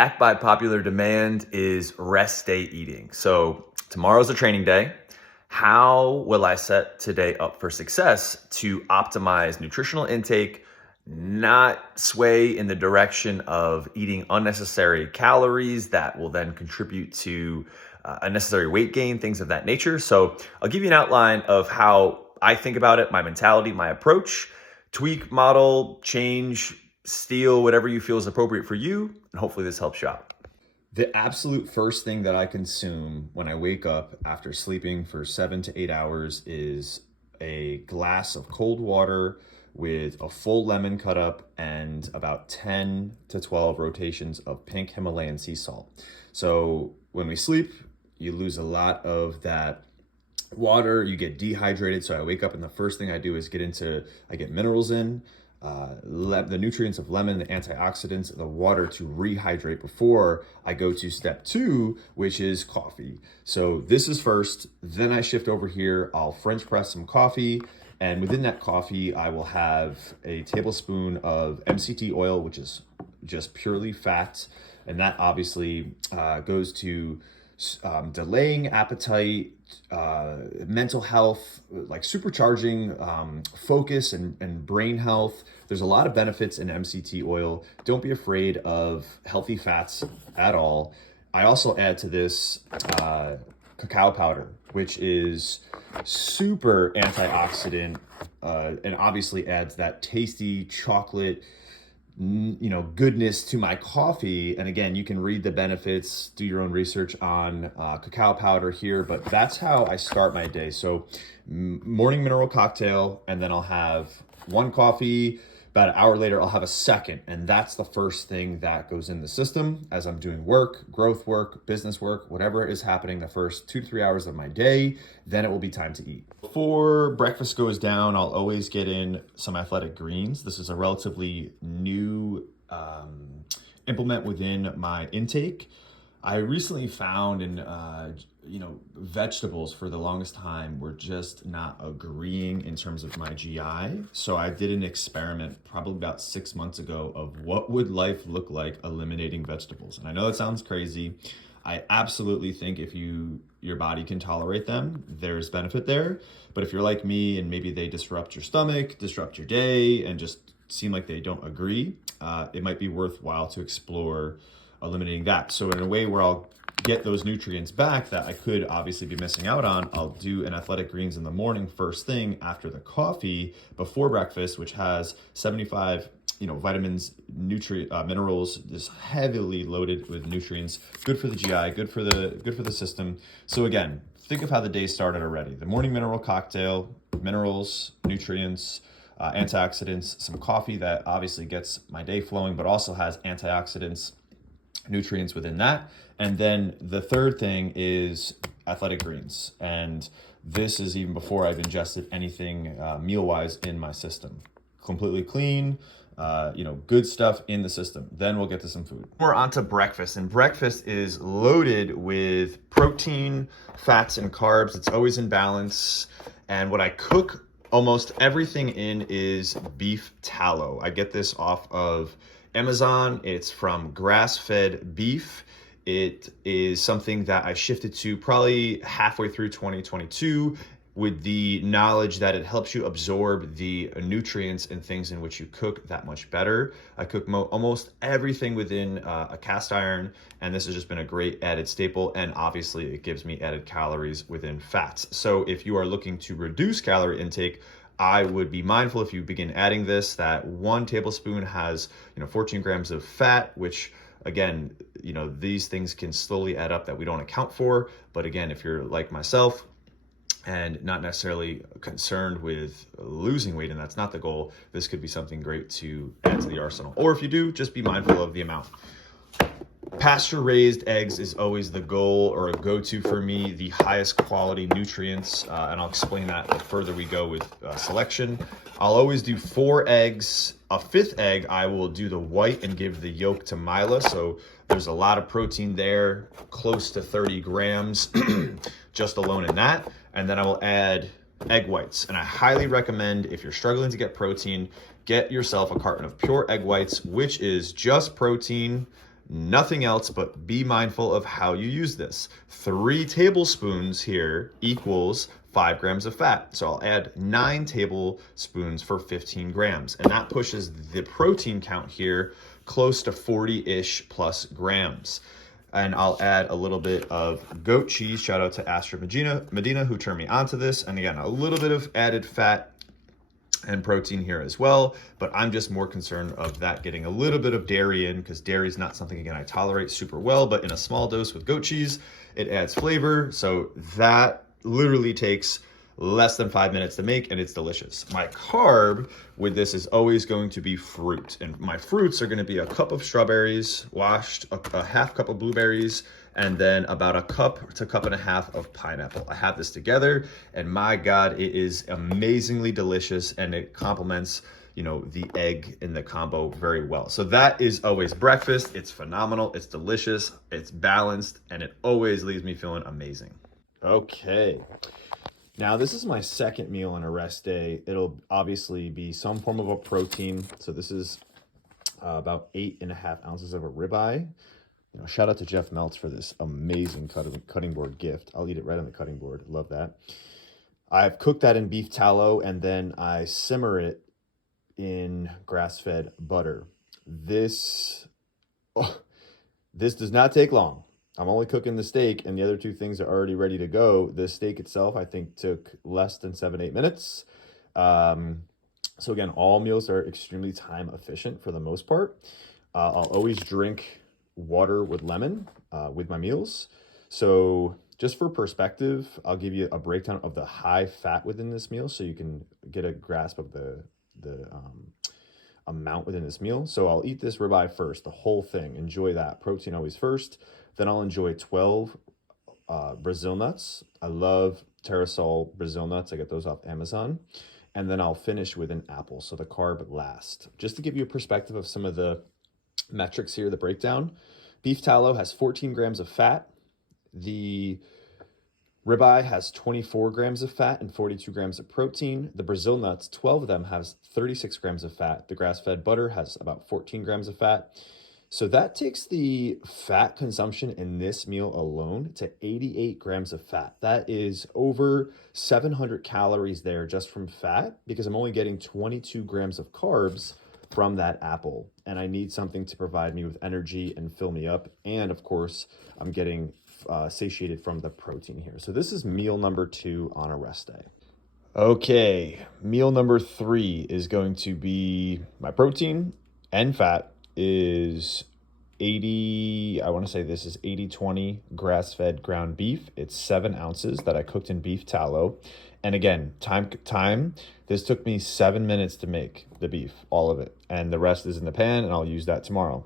Backed by popular demand is rest day eating. So tomorrow's a training day. How will I set today up for success to optimize nutritional intake, not sway in the direction of eating unnecessary calories that will then contribute to unnecessary weight gain, things of that nature? So I'll give you an outline of how I think about it, my mentality, my approach, tweak, model, change, steal, whatever you feel is appropriate for you. And hopefully this helps you out. The absolute first thing that I consume when I wake up after sleeping for 7 to 8 hours is a glass of cold water with a full lemon cut up and about 10 to 12 rotations of pink Himalayan sea salt. So when we sleep, you lose a lot of that water, you get dehydrated. So I wake up and the first thing I do is I get minerals in, the nutrients of lemon, the antioxidants, the water to rehydrate before I go to step 2, which is coffee. So this is first, then I shift over here, I'll French press some coffee, and within that coffee, I will have a tablespoon of MCT oil, which is just purely fat. And that obviously goes to delaying appetite, mental health, like supercharging focus and brain health. There's a lot of benefits in MCT oil. Don't be afraid of healthy fats at all. I also add to this cacao powder, which is super antioxidant and obviously adds that tasty chocolate goodness to my coffee. And again, you can read the benefits, do your own research on cacao powder here, but that's how I start my day. So morning mineral cocktail, and then I'll have one coffee. About an hour later, I'll have a second, and that's the first thing that goes in the system as I'm doing work, growth work, business work, whatever is happening the first 2 to 3 hours of my day. Then it will be time to eat. Before breakfast goes down, I'll always get in some athletic greens. This is a relatively new implement within my intake. I recently found vegetables for the longest time were just not agreeing in terms of my GI. So I did an experiment probably about 6 months ago of what would life look like eliminating vegetables. And I know that sounds crazy. I absolutely think if your body can tolerate them, there's benefit there. But if you're like me and maybe they disrupt your stomach, disrupt your day, and just seem like they don't agree, it might be worthwhile to explore eliminating that. So in a way where I'll get those nutrients back that I could obviously be missing out on, I'll do an athletic greens in the morning first thing after the coffee before breakfast, which has 75 vitamins, minerals, just heavily loaded with nutrients, good for the GI, good for the system. So again, think of how the day started already. The morning mineral cocktail, minerals, nutrients, antioxidants, some coffee that obviously gets my day flowing, but also has antioxidants, nutrients within that. And then the third thing is athletic greens. And this is even before I've ingested anything meal-wise in my system. Completely clean, good stuff in the system. Then we'll get to some food. We're on to breakfast, and breakfast is loaded with protein, fats, and carbs. It's always in balance. And what I cook almost everything in is beef tallow. I get this off of Amazon. It's from grass-fed beef. It is something that I shifted to probably halfway through 2022 with the knowledge that it helps you absorb the nutrients and things in which you cook that much better. I cook almost everything within a cast iron, and this has just been a great added staple. And obviously it gives me added calories within fats. So if you are looking to reduce calorie intake, I would be mindful if you begin adding this, that 1 tablespoon has 14 grams of fat, which again, these things can slowly add up that we don't account for. But again, if you're like myself and not necessarily concerned with losing weight, and that's not the goal, this could be something great to add to the arsenal. Or if you do, just be mindful of the amount. Pasture-raised eggs is always the goal or a go-to for me, the highest quality nutrients, and I'll explain that the further we go with selection. I'll always do 4 eggs. A 5th egg, I will do the white and give the yolk to Mila, so there's a lot of protein there, close to 30 grams just alone in that. And then I will add egg whites, and I highly recommend, if you're struggling to get protein, get yourself a carton of pure egg whites, which is just protein, Nothing else, but be mindful of how you use this. 3 tablespoons here equals 5 grams of fat. So I'll add 9 tablespoons for 15 grams. And that pushes the protein count here close to 40-ish plus grams. And I'll add a little bit of goat cheese. Shout out to Astrid Medina who turned me onto this. And again, a little bit of added fat and protein here as well, but I'm just more concerned of that getting a little bit of dairy in, because dairy is not something, again, I tolerate super well, but in a small dose with goat cheese, it adds flavor. So that literally takes less than 5 minutes to make, and it's delicious. My carb with this is always going to be fruit, and my fruits are going to be a cup of strawberries washed, a half cup of blueberries, and then about a cup to cup and a half of pineapple. I have this together, and my God, it is amazingly delicious, and it complements, you know, the egg in the combo very well. So that is always breakfast. It's phenomenal, it's delicious, it's balanced, and it always leaves me feeling amazing. Okay. Now, this is my second meal on a rest day. It'll obviously be some form of a protein. So this is about 8.5 ounces of a ribeye. You know, shout out to Jeff Meltz for this amazing cutting board gift. I'll eat it right on the cutting board. Love that. I've cooked that in beef tallow, and then I simmer it in grass-fed butter. This does not take long. I'm only cooking the steak, and the other 2 things are already ready to go. The steak itself, I think, took less than 7-8 minutes. So again, all meals are extremely time efficient for the most part. I'll always drink water with lemon with my meals. So just for perspective, I'll give you a breakdown of the high fat within this meal so you can get a grasp of the amount within this meal. So I'll eat this ribeye first, the whole thing. Enjoy that. Protein always first. Then I'll enjoy 12 Brazil nuts. I love Terrasol Brazil nuts. I get those off Amazon. And then I'll finish with an apple, so the carb last. Just to give you a perspective of some of the metrics here, the breakdown. Beef tallow has 14 grams of fat. The ribeye has 24 grams of fat and 42 grams of protein. The Brazil nuts, 12 of them, has 36 grams of fat. The grass-fed butter has about 14 grams of fat. So that takes the fat consumption in this meal alone to 88 grams of fat. That is over 700 calories there just from fat, because I'm only getting 22 grams of carbs from that apple. And I need something to provide me with energy and fill me up. And of course, I'm getting satiated from the protein here. So this is meal number 2 on a rest day. Okay, meal number 3 is going to be my protein and fat is 80, I want to say this is 80-20 grass-fed ground beef. It's 7 ounces that I cooked in beef tallow. And again, time, this took me 7 minutes to make the beef, all of it. And the rest is in the pan, and I'll use that tomorrow.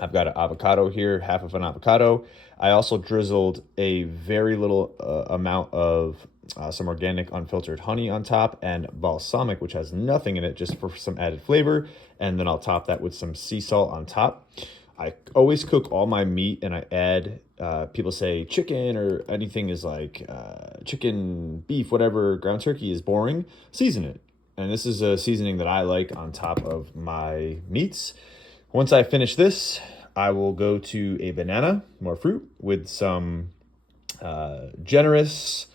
I've got an avocado here, half of an avocado. I also drizzled a very little amount of some organic unfiltered honey on top, and balsamic, which has nothing in it, just for some added flavor. And then I'll top that with some sea salt on top. I always cook all my meat, and I add, people say chicken or anything is like chicken, beef, whatever, ground turkey is boring. Season it. And this is a seasoning that I like on top of my meats. Once I finish this, I will go to a banana, more fruit, with some generous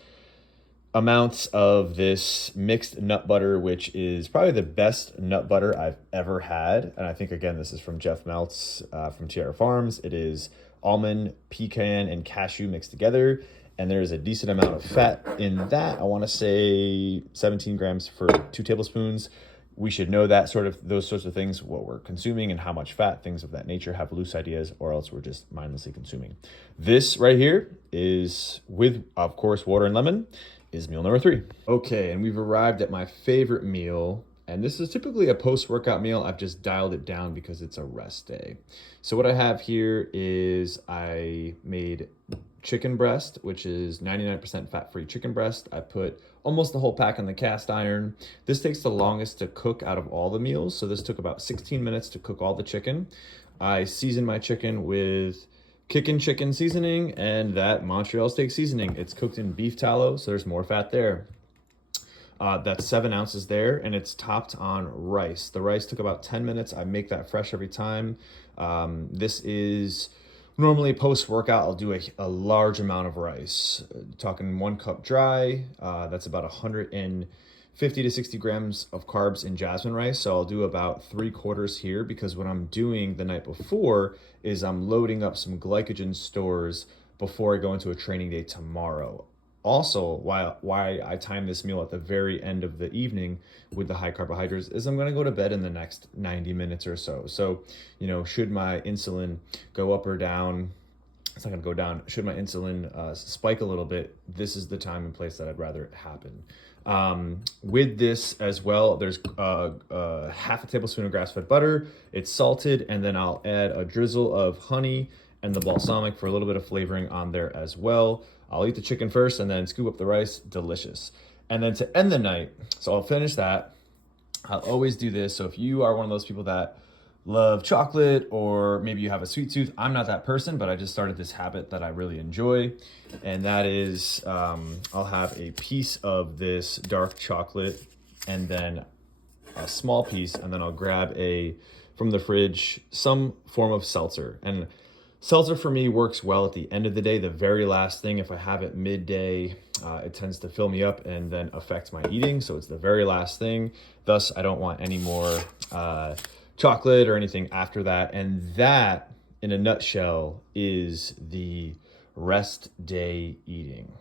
amounts of this mixed nut butter, which is probably the best nut butter I've ever had. And I think, again, this is from Jeff Meltz from Tierra Farms. It is almond, pecan, and cashew mixed together. And there is a decent amount of fat in that. I want to say 17 grams for 2 tablespoons. We should know that those sorts of things, what we're consuming and how much fat, things of that nature, have loose ideas, or else we're just mindlessly consuming. This right here is, with, of course, water and lemon, is meal number 3. Okay, and we've arrived at my favorite meal, and this is typically a post-workout meal. I've just dialed it down because it's a rest day. So what I have here is I made chicken breast, which is 99% fat-free chicken breast. I put almost the whole pack on the cast iron. This takes the longest to cook out of all the meals, so this took about 16 minutes to cook all the chicken. I seasoned my chicken with Kickin' Chicken seasoning and that Montreal steak seasoning. It's cooked in beef tallow, so there's more fat there. That's 7 ounces there, and it's topped on rice. The rice took about 10 minutes. I make that fresh every time. This is normally post-workout, I'll do a large amount of rice. Talking 1 cup dry, that's about 150 to 60 grams of carbs in jasmine rice. So I'll do about 3/4 here, because what I'm doing the night before is I'm loading up some glycogen stores before I go into a training day tomorrow. Also, why I time this meal at the very end of the evening with the high carbohydrates is I'm going to go to bed in the next 90 minutes or so. So, should my insulin go up or down, it's not going to go down. Should my insulin spike a little bit, this is the time and place that I'd rather it happen. With this as well, there's half a tablespoon of grass-fed butter. It's salted, and then I'll add a drizzle of honey and the balsamic for a little bit of flavoring on there as well. I'll eat the chicken first and then scoop up the rice. Delicious. And then to end the night, so I'll finish that. I'll always do this. So if you are one of those people that love chocolate, or maybe you have a sweet tooth, I'm not that person, but I just started this habit that I really enjoy. And that is, I'll have a piece of this dark chocolate and then a small piece, and then I'll grab from the fridge, some form of seltzer. And seltzer for me works well at the end of the day, the very last thing. If I have it midday, it tends to fill me up and then affect my eating. So it's the very last thing. Thus, I don't want any more chocolate or anything after that. And that, in a nutshell, is the rest day eating.